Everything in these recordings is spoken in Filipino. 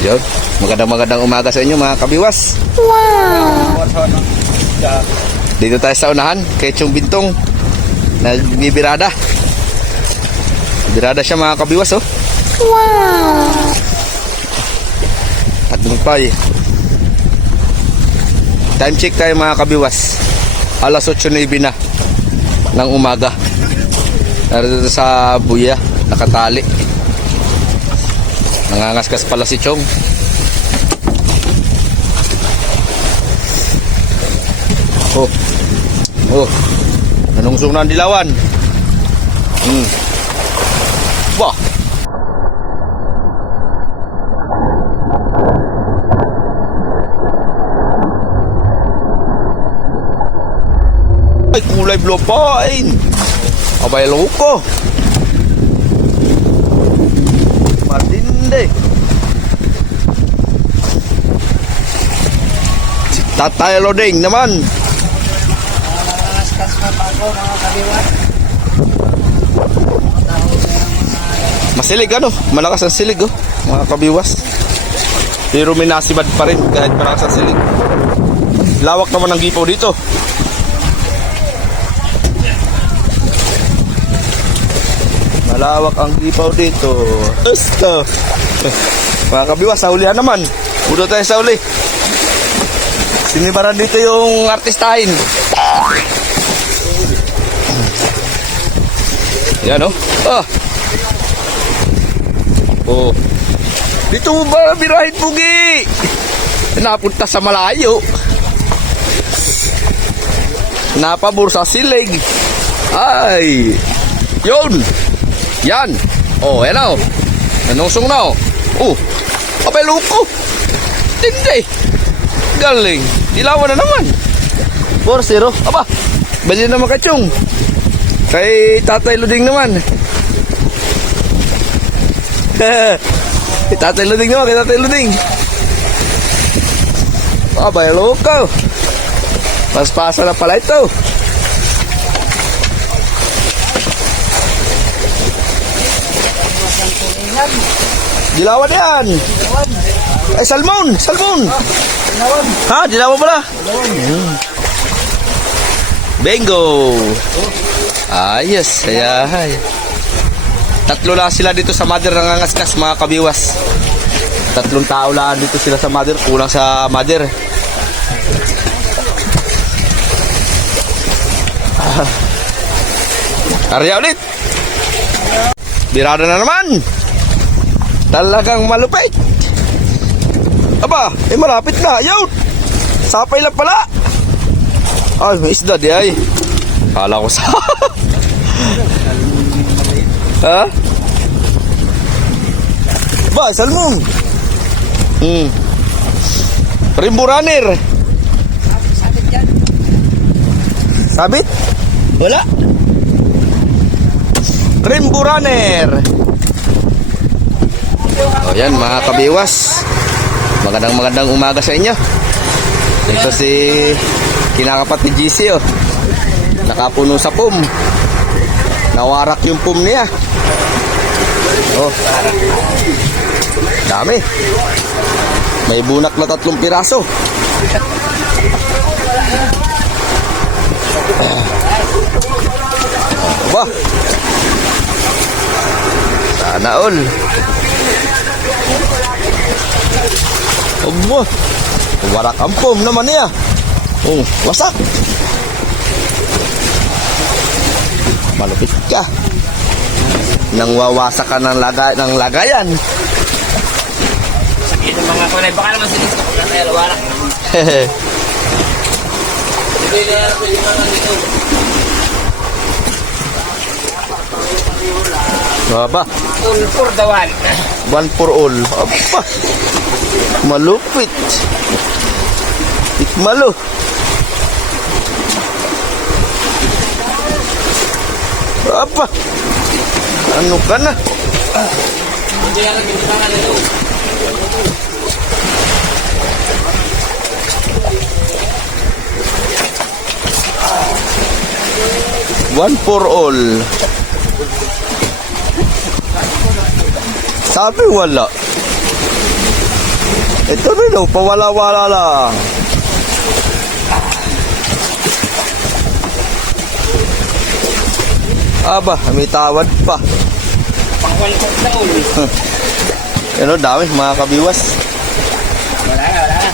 Yun. Magandang umaga sa inyo mga kabiwas. Wow! Dito tayo sa unahan, kay Chong Bintong. Nagbibirada. Birada siya mga kabiwas, oh. Wow! Tagumpay. Time check tayo mga kabiwas. Alas 8:09 na ng umaga. Narito sa buya, nakatali. Nangangaskas pala si Chong. Oh. Nanungsong na ang dilawan. Wah. Ay, kulay blue pain. Abay, loko. Matindi. Si Tatay Loding naman. Masilig ano, malakas ang silig oh, mga kabiwas. Pero may nasibad pa rin kahit malakas ang silig. Lawak naman ang gipaw dito. Malawak ang gipaw dito. Esto. Mga kabiwas, sa ulihan naman. Udo tayo sa uli. Sinibaran dito yung artistahin. Yan oh. Oh. Dito mo ba birahin, Pugi? Napunta sa malayo. Napabor sa silig. Ay. Yun. Yan. Oh, yan oh. Nanusong na oh. Oh. Abay, loko. Tindi. Galing. Dilawan na naman. 4-0. Aba. Bali naman kachong. Kay Tatay Luding naman. Kay Tatay Luding naman, kay Tatay Luding. Abay, loko. Paspasa na pala ito. Dilawan yan. Ay, salmon. Ha, dilawan pala. Bingo. Ayos, ay. Tatlo lang sila dito sa mother nangangaskas mga kabiwas. 3 tao lang dito sila sa mother, kulang sa mother. Arya ulit. Birada na naman. Talagang malupit. Aba, malapit na. Yun. Sapay lang pala. Ay, may isda di ay. Kala ko sa... Ha? Ba, salmon. Rainbow runner. Sabit yan. Sabit? Wala. Rainbow runner. O yan mga kabiwas. Magandang umaga sa inyo. Ito si kinakapatid GC oh. Nakapuno sa pum. Nawarak yung pum niya. Oh. Dami. May bunak na 3 piraso. Ba. Sana all. Obo. Warak ang pum naman niya. Oh, wasak. Malupit ka. Nang wawasak ka ng lagayan. Sige ng mga kunay. Baka naman sinis ko na tayo lawala. Hehe. Hindi na yan pwede naman dito. Baba. All for the one. One for all. Aba. Malupit. Ikmalo. Apa? Ano ka na? Hindi na nagbibitangan ito. One for all. Sabi wala. Ito rin oh, pawala-wala lang. Aba, may tawad pa. Pangwalkot na ulo. Ano, dami mga kabiwas. Wala na, wala na.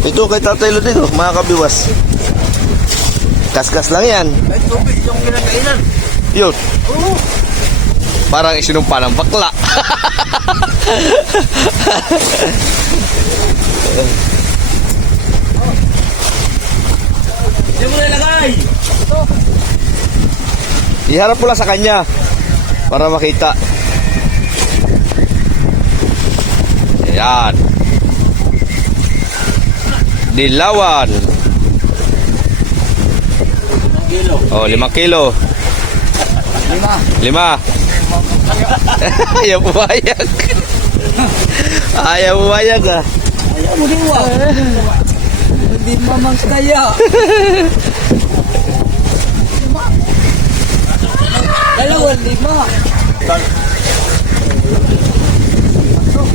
Ito kay Tatay Lo dito, mga kabiwas. Kaskas lang yan. Ay, tubig yung kinakainan. Yun. Parang isinumpa ng bakla. Hindi mo nalagay. Iharap mo lang sa kanya para makita. Ayan. Dilawan. Kilo. Oh, 5 kilo. 5. Ayaw pumayag. Ayaw pumayag ah. Ayaw mo din wa. Hindi mamang kaya. Dalawa, 5.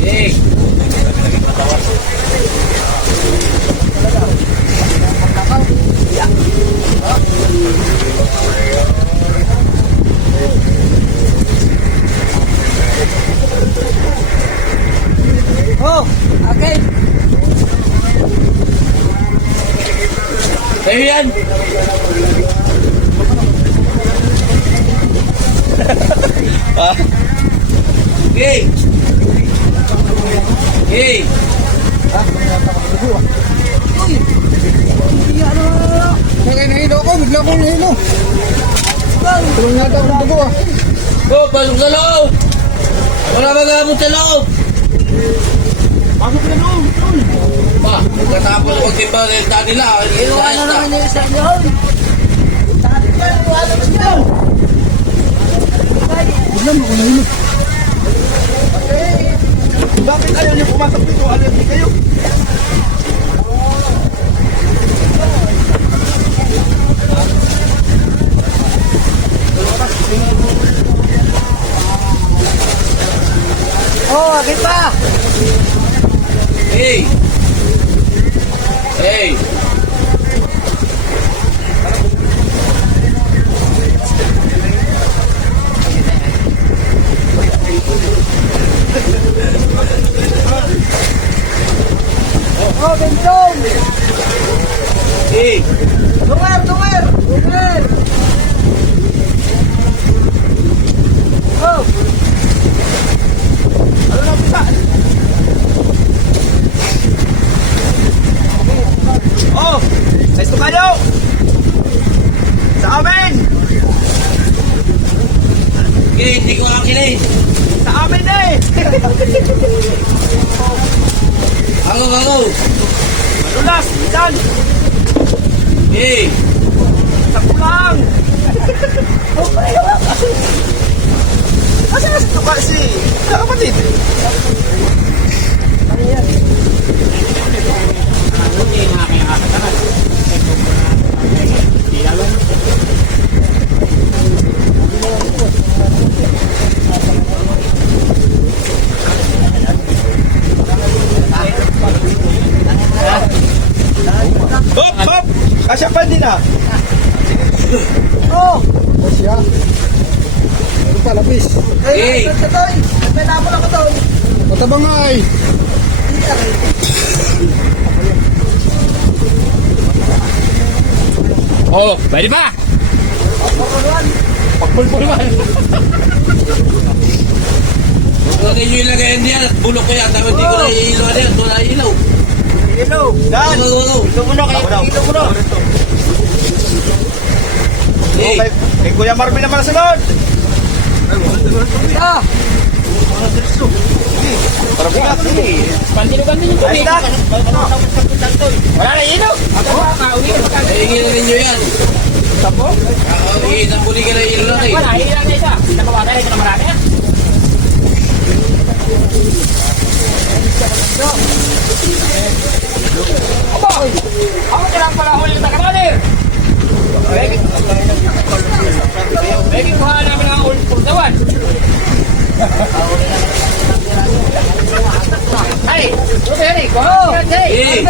Eh. Oh, okay. Sa'yo yan. Ah, Okay. Okay. Nahilo ako, bigla ko nahilo. Tulong yata ako ng dugo ah. Oh, pasok sa loob. Wala mag-abot sa loob. Pasok na doon. Ba, pagkatapos magtimba ng nila. Iwan na naman yung isa niyo. Bigla mo ako nahilo. bakit ayaw niyo pumasok dito? Allergy kayo. Oh, agad pa. Hey. Hey. Oh, bentong. Hey. Tungar. Oh. Ano na pisa? Oh, nice to kayo. Sa amin. Hey, hindi ko akinig. Sa amin eh. Ako. Madulas, isan. Hey. Sa kulang. Asa kasi ito kasi? Kapatid. Hop! Kasya pa din ah. Oh. Siya. Ano pa, lapis. Hey. May napon ako to. Matabang nga ay. Oh, pwede ba? Pagpulpulman. Kung hindi nyo ilagay diyan at bulok ko yan, tapos hindi ko na iilaw yan, ito na ilaw. Hello. Dan. Ito muna kayo. Ito muna. Hey. Kay Kuya Marvin naman na sunod. Ah. Para bigat. Pantinugan din yung Ayos na. Wala na ilaw. Ako, kauwi. Hingin ninyo yan. Tapo? Hingin ang buli ka na ilaw lang eh. Wala, ilan na isa. Napawata na ito na marami. Aba, ako kailangan pala huli ng takamadir. Begging kuha namin ang dilawan. Ay, Eric. Oh, hey.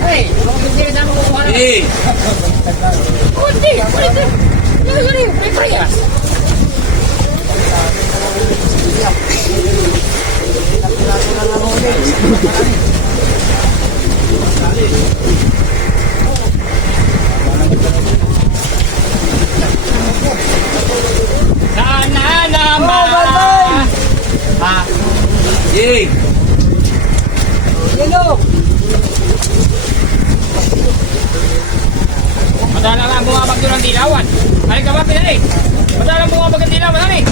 Hey, hindi na mo kuha. Eh. Kunti, kunti. Gani, pre-preyas. Sana naman. Ha? Yay! Yelo. Madalang nga bumabag yun ang dilawan. Ay ka ba, pinali? Madalang bumabag ang dilawan, ano eh?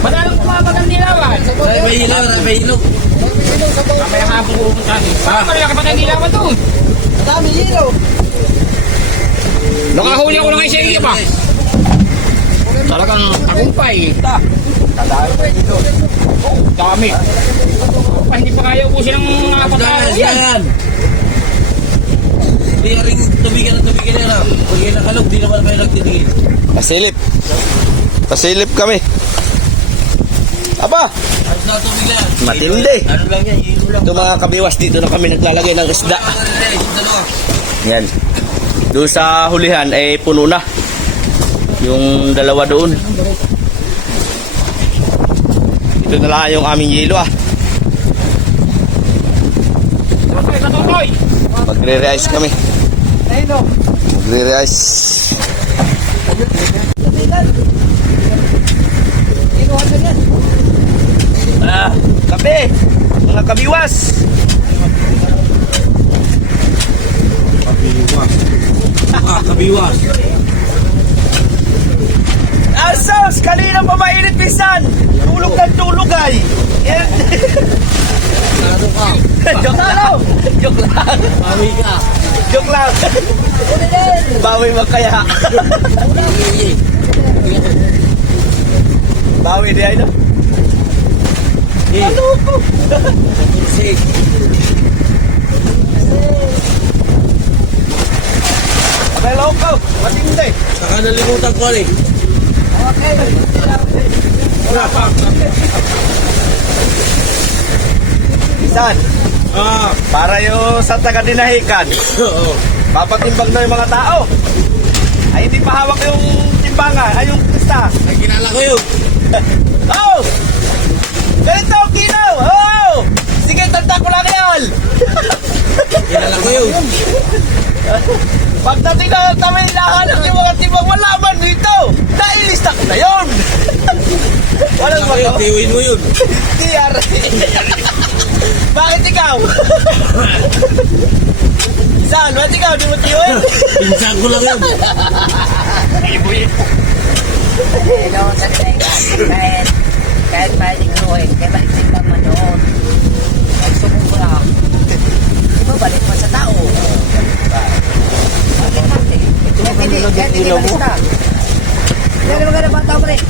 Madalang bumabag ang dilawan. May ilaw, may ilog. Mamaya nga po pupunta. Baka malaki pa tayong dilawan doon. Dami yelo. Nakahuli ako lang sa iyo pa. Talagang tagumpay. Oh, dami. Pa, hindi pa kaya ubusin ng mga patalas yan. Yan. Hindi ka rin tubigan na lang. Pag yung nakalog, di naman kayo nagtitingin. Pasilip. Pasilip kami. Aba, Ayos na tubigan. Matindi. Ano lang yan, hilo lang. ito mga kabiwas, dito na kami naglalagay ng isda. Dalawa. Yan. Doon sa hulihan, eh, puno na. Yung dalawa doon. Ito na lang yung aming yelo, ah. Tutoy, tutoy. Magre-reais kami. Yelo. Magre-reais. Inuhan na yan. Ah, kape. Mga kabiwas. Kabiwas. Asos! Kanina pa mainit pisan! Tulog ng tulog ay! Ano ka? Joke lang! Joke lang! Mawi ka. Joke lang! Bawi magkaya! Bawi di ay no? Ano ko? Hello ko! Matindi! Saka nalimutan ko rin. Okay. Isan! Para yung sa taga-dinahikan, Oo. papatimbang na yung mga tao. Ay hindi pa hawak yung timbangan, ay yung pista. Ay, kilala ko yun. Oh! Ganito, kinaw! Oh! Sige, tanda ko lang yan! Kilala ko yun. Pagdating na kami nahanap yung mga timbang, wala man dito! Nailista ko na yun! Walang Kilala ko yun. bago. Tiwin mo yun. Hindi yari. Bakit ikaw? Saan? Bakit ikaw? Di mo tiwin? Pinsan ko lang yun. Hello, sanay ka. Kahit maling luhin, kaya balik din lang man noon. Nagsumura. Di ba balik mo sa tao? Bakit natin? Kahit hindi balis na. Hindi ka maganda ba tao pa rin?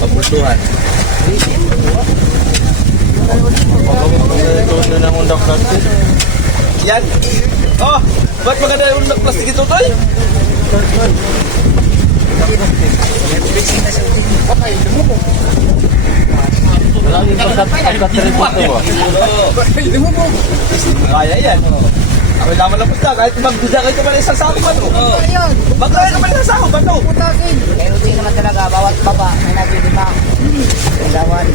Pabultuhan. Yan. Oh, ba't maganda yung plastic ito, Toy? Kaya yan. Ako naman lang pusta, kahit magbudakay ka pa ng isang sako ba ito? Ayun. Maglagay ka pa ng isang sako ba ito? Putasin. Kaya uti naman talaga, bawat baba, may nagdilima. Kailangan.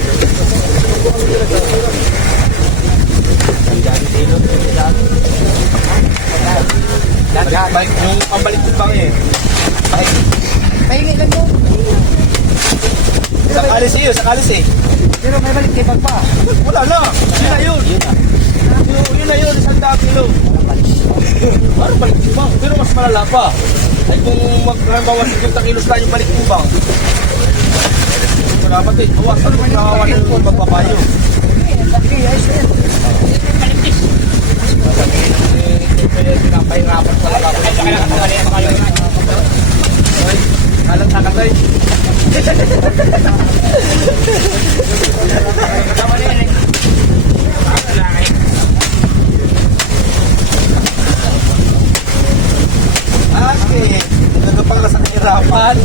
Balik yung pambalik ko pang eh. Pahingi lang mo. Sa kalis iyo, sa kalis eh. Pero may balik kay Pagpa. Wala na. Yun na yun. Yun na yun, 100 kilo. Parang balik kubang, pero mas malala pa. Ay kung magbawas 50 kilos lang yung balik kubang. Wala pa din. Bawas, ano ba nakawalan yung magpapayo? Sige, ayos na yan. Pinapahirapan talaga ako. Kalang takatay. Okay. Nagapang ka sa kahirapan.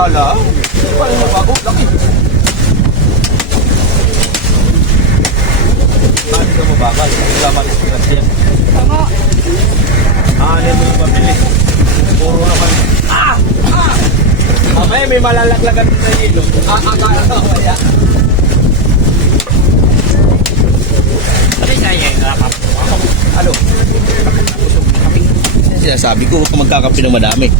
Dala. Paano mo bago? Laki. Paano ka mabagal? Salamat sa pinasya. Tama. Ano mo yung pabili? Puro naman. Mamaya may malalaglagan sa hilo. Akala ka kaya. Ano yung kaya yung lapap? Ano? Sinasabi ko, huwag ka magkakape ng madami.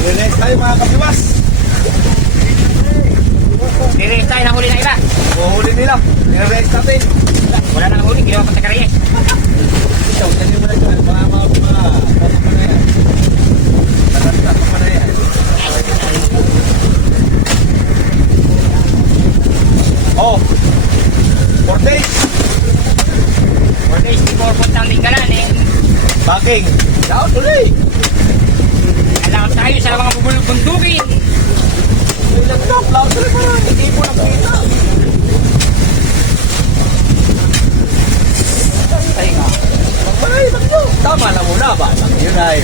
Relax tayo mga kapiwas. Nire-rest tayo ng huli na iba. Huhuli nila. Relax natin. Wala na ng huli, ginawa pa sa karye. Ikaw, tanin mo na dyan. Mga pa na yan. Talanta pa na yan. Oh! 4 days! 4 days before puntang Linggalan eh. Backing! Down tuloy! Alam tayo sa mga bubulong bundukin. May laptop! Loud tuloy pa lang! Hindi po nakita! Ay nga! Magmalay bagyo! Tama na muna ba? Yun ay!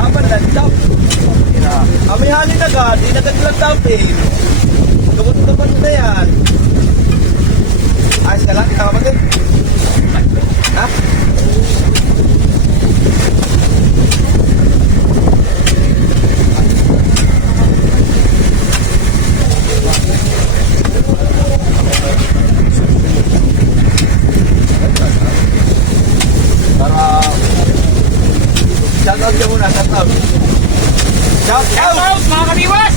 Aman laptop! Amihanin agad! Di nagag-laptop eh! Tungkol naman na yan! Ayos ka lang, kita ka din. Ha? Para shout out ka muna, shout out. Shout Shout out! out mga kabiwas!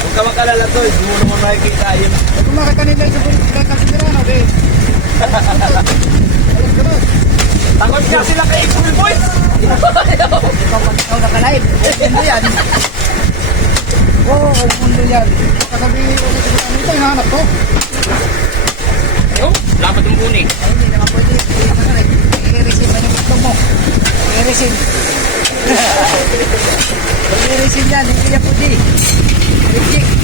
Huwag ka makalala to, hindi mo naman makikita yun. Kung makita nila sa bulit sila kasimira, no, be? Alas ka na. Takot nga sila kay April Boys! Ikaw naka-live. Hindi yan. Oo, ang mundo yan. Kasabihin ko sa mga ito, hinahanap ko. Ayun, lapad yung bunig. Ay, hindi naman pwede. I-receive na yung itlog mo. I-receive. I-receive yan. Hindi yan pwede. Reject.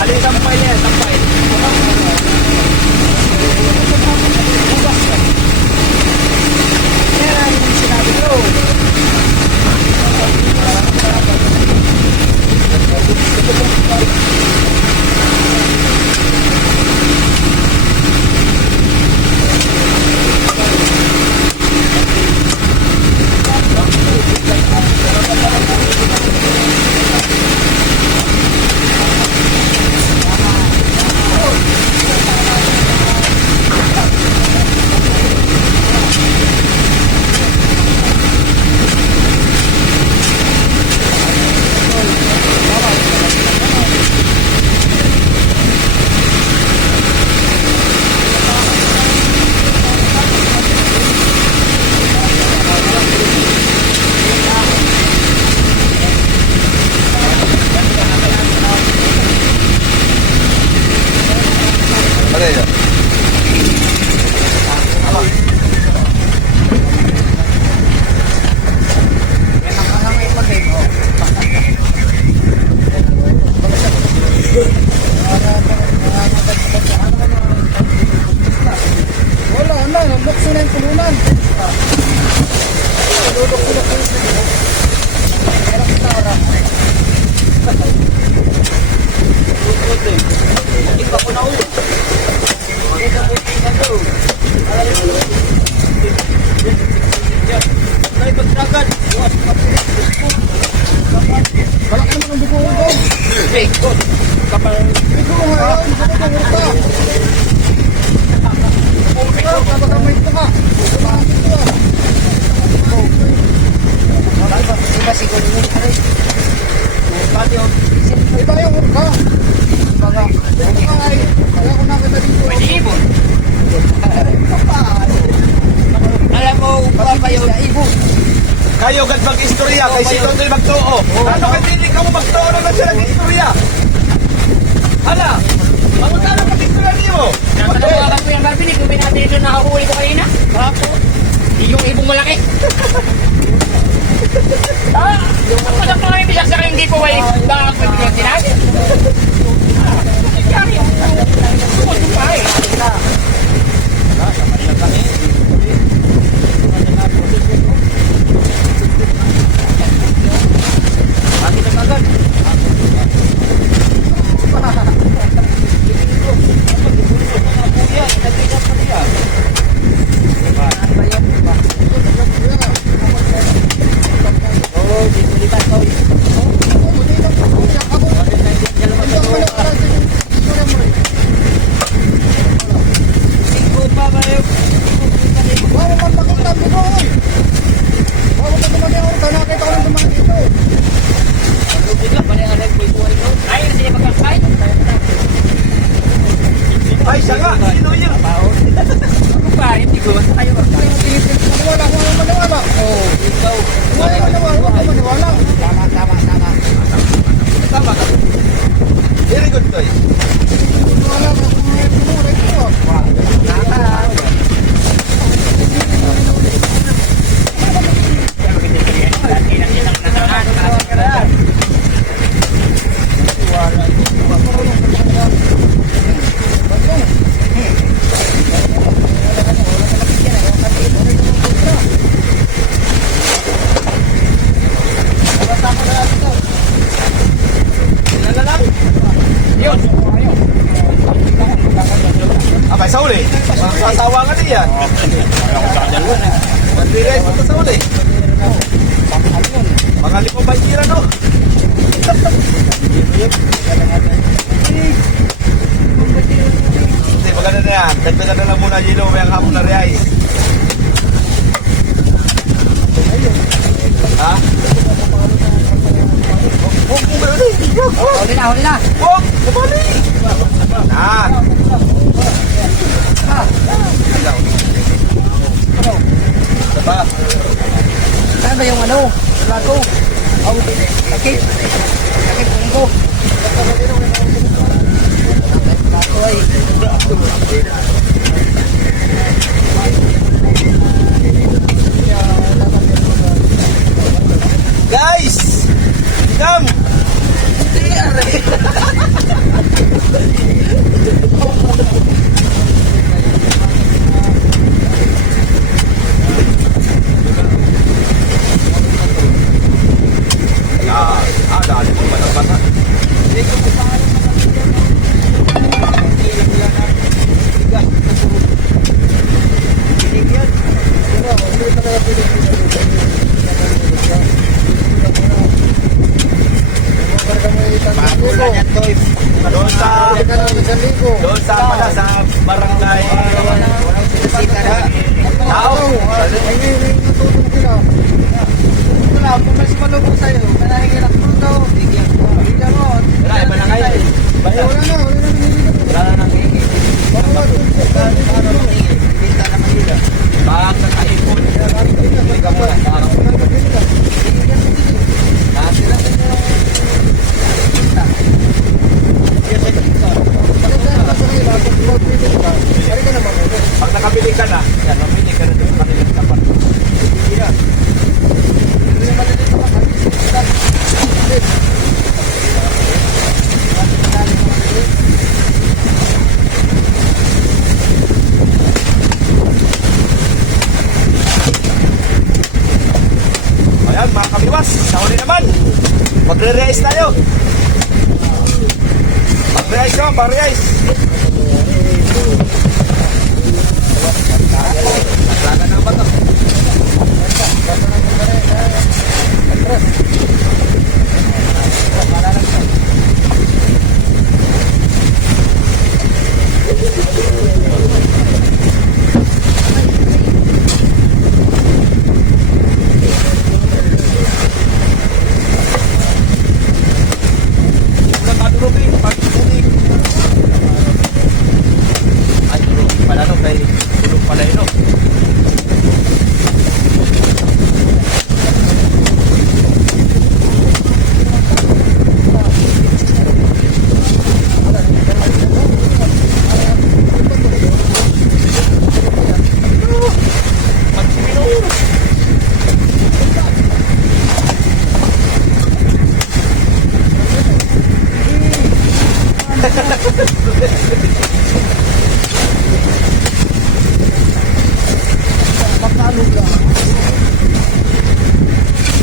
Dali, sampay niya, sampay. Yan ang sinabi ko. Ano yun? Yan ang kanangay pag-game. Wala na, nabukso na yung tulunan. Nalulok sila po. Pero kita orang. Hindi pa ko na ulo. Ay, pagdagan. Balak naman ang bigo ko. Kapal. Bigo ko nga, ang bigo ko urta. Kapag may ito ka. Kapag may ito ka. Ayaw gad mag-istorya kay si Tontoy magtuo. Ano kay dili ka mo magtuo na lang siya nag-istorya? Hala, mamutalo mag-istorya niyo. Nakatawagan ko yung barbili. Kung may natin ito nakahuli ko kanina. Kapo. Yung ibong malaki. Yung mga mga ibisak sa hindi po ay bakit pwede natin. Kaya yung tungkol pa eh. Ay, kasi magkakain. Ay, siya nga. Sino yun? Ano ba? Hindi ko. Ayaw ba? Maniwala, huwag mo maniwala. Oo. Ikaw. Huwag mo maniwala, huwag mo maniwala. Tama ka. Very good, Toy. Maniwala ka kung may pinura ito. Ilan na lang? Yun. Abay, sa uli. Sasawa nga niyan. Mag-realize mo sa uli. Mga 5 ba tira, no? Hindi, maganda na yan. Dagdagan na lang muna dito. May ang hapon na reais. Ha? Huwag mo ba yun? Huli na, huli na. Huwag! Kumali! Na! Diba? Saan ba yung ano? Lago? Oh, sakit. Sakit punggo. Lago ay. Guys! Come! Dali mo bata-bata. Doon sa pala sa barangay Tao. Wala, kung mas malubog sa'yo, nanahingirap mo daw. Bigyan mo. Wala, iba na kayo. Basta. Wala na, wala na nangyayari. Wala na nang hingin. Baka sa kaipon. Hindi ka muna. Pag nakabili ka na, yan, mamili ka na doon. Malilit ka pa. Ayan, mga kamiwas. Sa huli naman. Magre-reais tayo. Mag-reais naman, pag-reais. Laga na ba ito? Ay, tulog pala no, kay tulog pala yun no.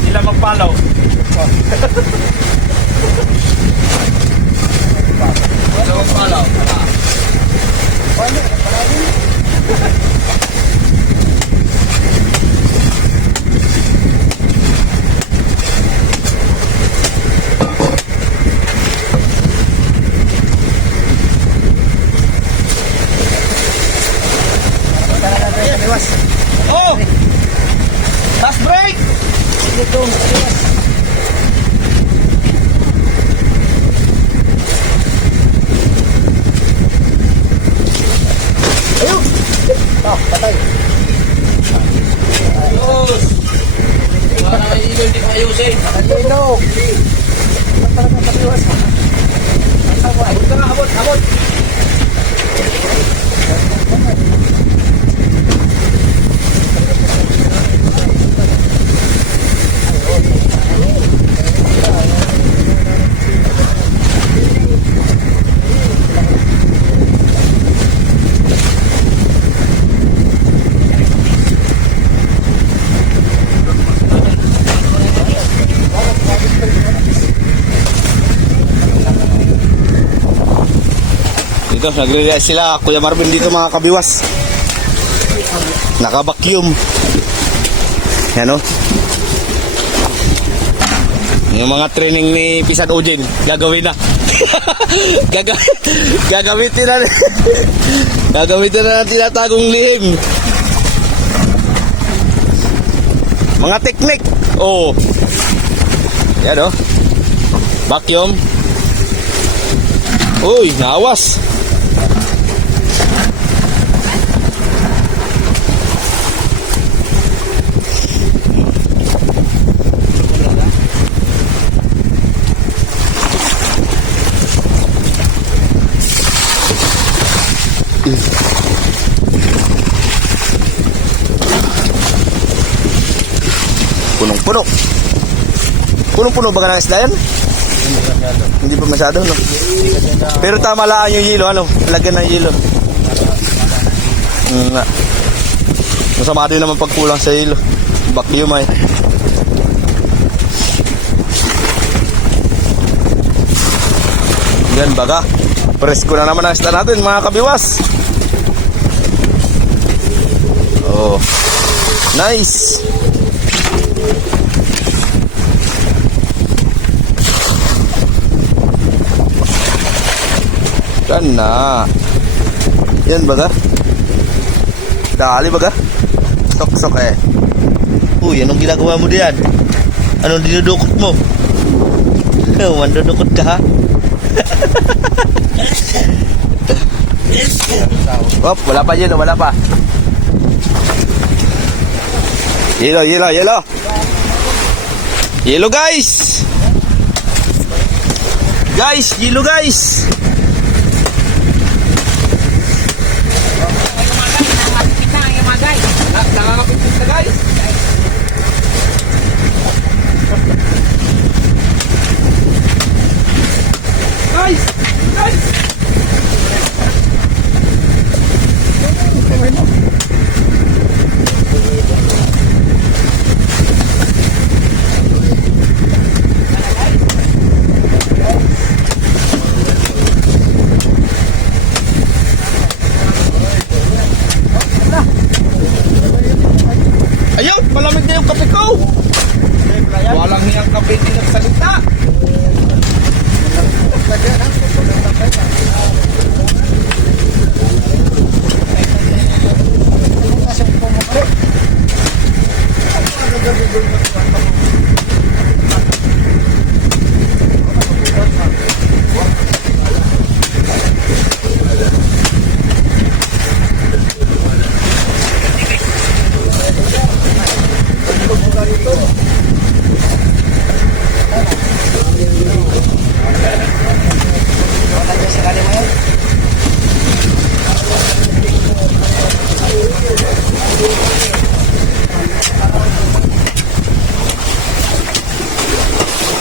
Sila magpalaw. Sila magpalaw. Oh! Last break! Ayos! Para kayo hindi ko ayusin. Abot! Dito, nagre-react sila. Kuya Marvin dito mga kabiwas. Naka-vacuum. Yan o. Yung mga training ni Pisan Ujin, gagawin na. Gagamitin na. Gagamitin na ng tinatagong lihim. Mga teknik. Oh. Yan o. Vacuum. Uy, naawas. Punong-puno. Punong-puno ba ka ng isda yan? Hindi pa masyado, no? Pero tama lang yung yelo, ano? Lagyan ng yelo. Nga. Masama din naman pagkulang sa yelo. Vacuum ay. Yan, baga. Presko na naman ang isda natin, mga kabiwas. Oh. Nice. Yan na. Yan baga. Dali baga. Sok-sok eh. Uy, anong ginagawa mo diyan? Anong dinudukot mo? Mandudukot ka ha? Op, wala pa yun, wala pa. Yelo. Yelo guys. Yelo guys. Nakakapit na guys. Guys. Ayaw, malamig na yung kape ko. Walang hiyang kape din nagsalita.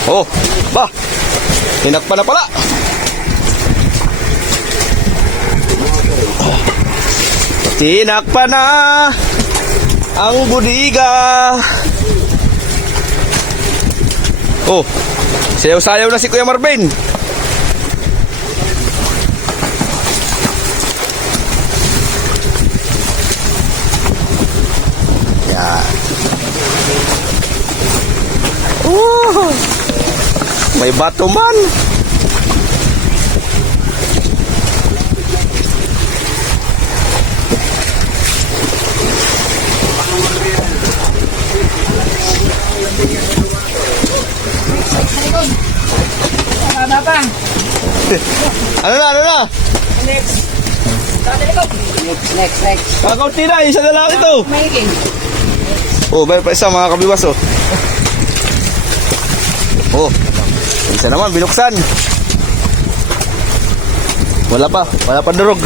Oh, ba? Hinakpa na pala. Tinakpa na. ang budiga. Oh, sayaw-sayaw na si Kuya Marvin. Yan. May bato man. Tama pa. Ano na? Next. Next. Kakaunti na, isa na lang ito. Maiging. Oh, bayar pa isa mga kabiwas oh. Oh, isa naman, binuksan. Wala pa durog.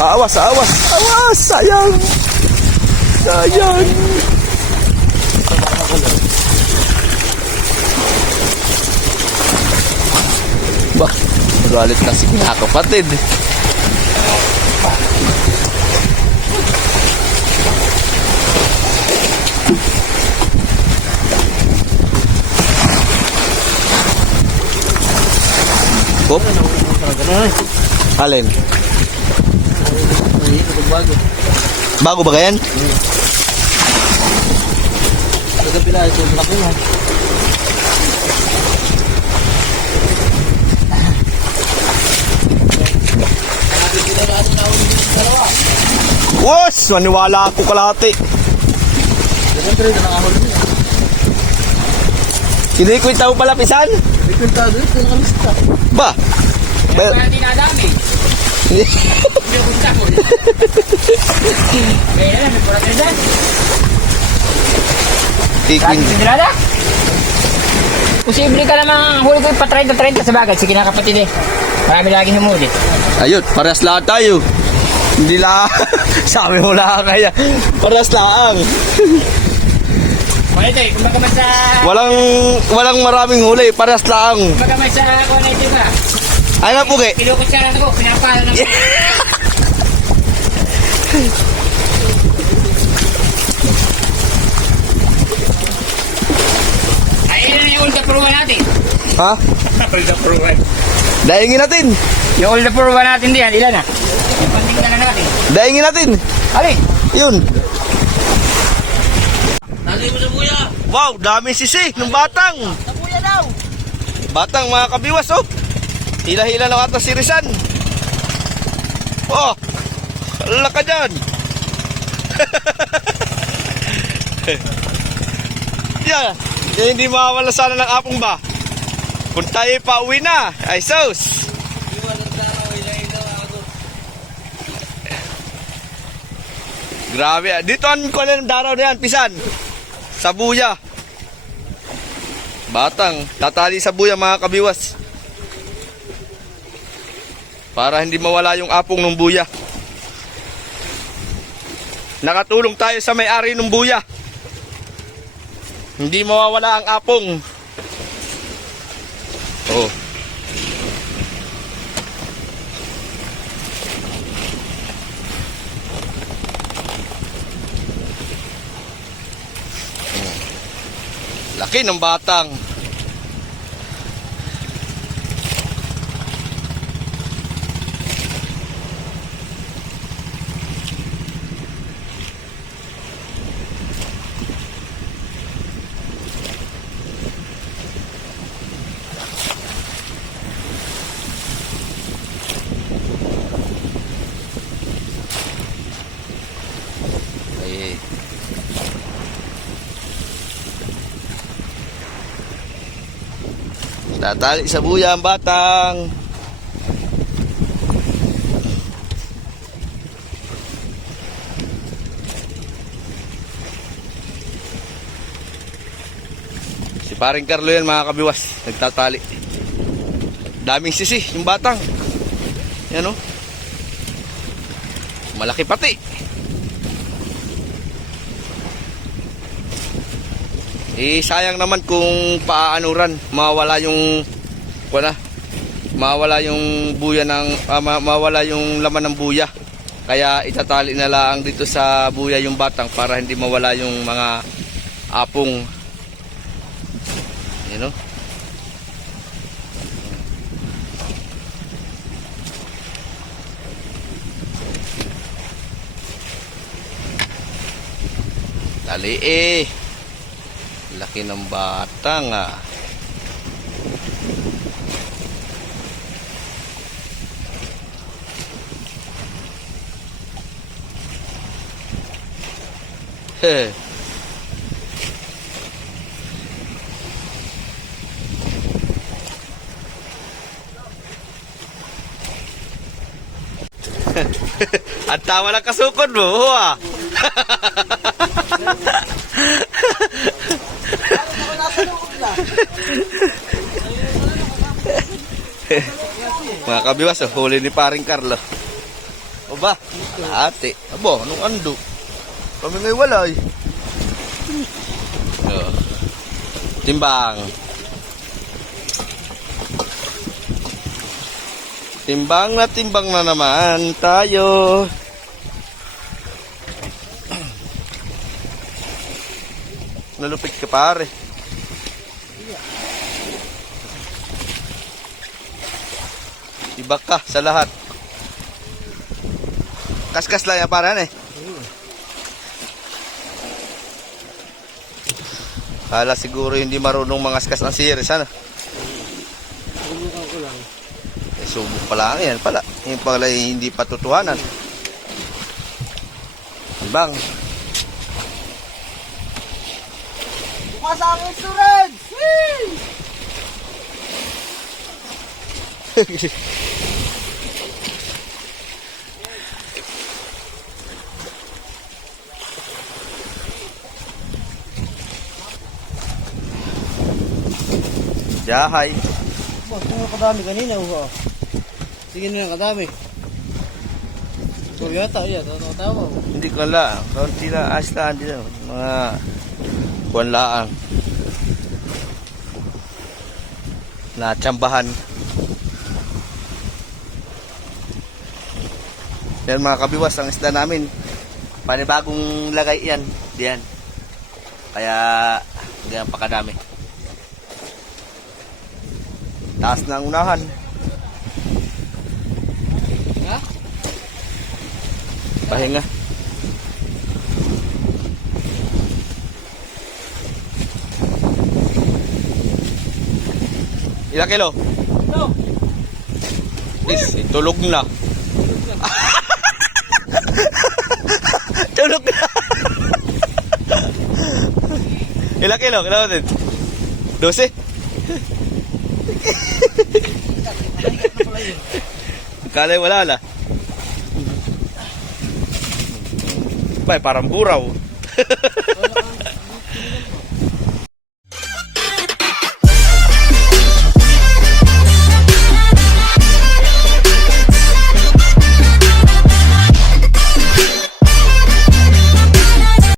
Awas, sayang. Bah, galit na si kapatid. Hop. Alin? Bago ba yan? Kagabila ito, laki na. Wos! Maniwala ako kalahati. Siyempre, nakahuli niya. Hindi ko itaw pala pisan? May kwentado ito, nakalista. Ba? Kaya dinadami. Hindi ako takot. Kaya na, may pura ka dyan. Kahit sinilala. Posible ka namang huli ko yung pa-30 sa bagay. Sige na kapatid eh. Marami laging humuli. Ayun, paras lahat tayo. Hindi lang. Sabi mo lang kaya. Paras lang. Kung ito eh, kumbaga man sa... Walang maraming huli. Paras lang. Kumbaga man sa kung ito ba. Ay na pugi. Pilukot siya lang ako, pinapalo ng... Ayun na yung old approval natin. Ha? Old approval. Daingin natin. Yung old approval natin diyan, ilan na? Yung pantingnan na natin. Daingin natin. Alin? Yun. Nalay mo na buya. Wow, dami sisi ng batang. Nabuya daw. Batang mga kabiwas oh. Hila-hila na ata si Rizan. Oh, hala ka dyan. Yeah, hindi mawawala sana ng apong ba. Kung tayo pa uwi na, ay sus. Grabe, dito ang ko ng daraw na yan, pisan. Sa buya. Batang, tatali sa buya mga kabiwas. Para hindi mawala yung apong ng buya. Nakatulong tayo sa may-ari ng buya. Hindi mawawala ang apong. Oh. Laki ng batang. Ay. Tatali sa buya ang batang. Si paring Carlo yan mga kabiwas. Nagtatali. Daming sisi yung batang. Yan o. Malaki pati. Eh sayang naman kung paaanuran, mawala yung mawala yung buya ng mawala yung laman ng buya. Kaya itatali na lang dito sa buya yung batang para hindi mawala yung mga apong. You know? Tali eh. Laki ng batang ah. Heh. At tawa ng kasukod mo, ah. Mga kabiwas, huli ni paring Carlo. O ba? Ate. Abo, anong ando? Kami ngay wala eh. Oh. Timbang. Timbang na naman tayo. Nalupit ka pare. Iba ka sa lahat. Kaskas lang yan pare eh. Kala siguro hindi marunong mangaskas ng series, ano? Eh, subok pa lang yan pala. Yung pala hindi patutuhanan. Bang. Bukas ang insurance! Jahay. Boss, ano kadami kanina, oh. Sige na lang kadami. So, yata, iya, tama. Hindi ko lang. Kaunti lang. Aslan dito. Mga kuwanlaan. Natsambahan. Yan mga kabiwas, ang isda namin. Panibagong lagay yan. Diyan. Kaya, diyan pa kadami. Taas na ang unahan. Ha? Pahinga. Ilang kilo? No. Tulog na. Tulog na. Ilang kilo? Kailan natin? 12? Kalay wala na. Bay, parang buraw.